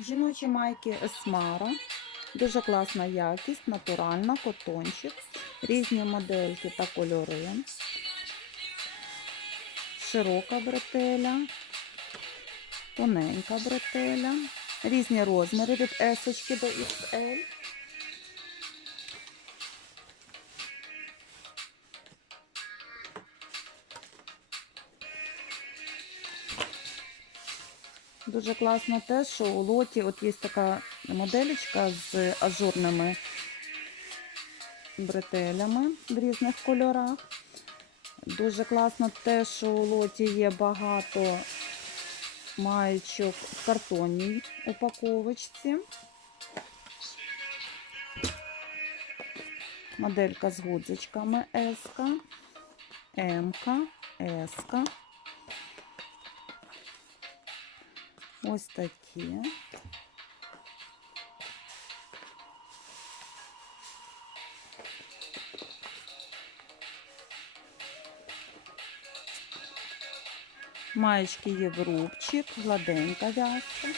Жіночі майки Esmara. Дуже класна якість, натуральна, котончик, різні модельки та кольори. Широка бретеля, тоненька бретеля, різні розміри від S до XL. Дуже класно те, що у лоті от є така моделечка з ажурними бретелями в різних кольорах. Дуже класно те, що у лоті є багато маєчок в картонній упаковочці. Моделька з гудзичками S, М, S. Ось такі. Маєчки є в рубчик, гладенька в'язка.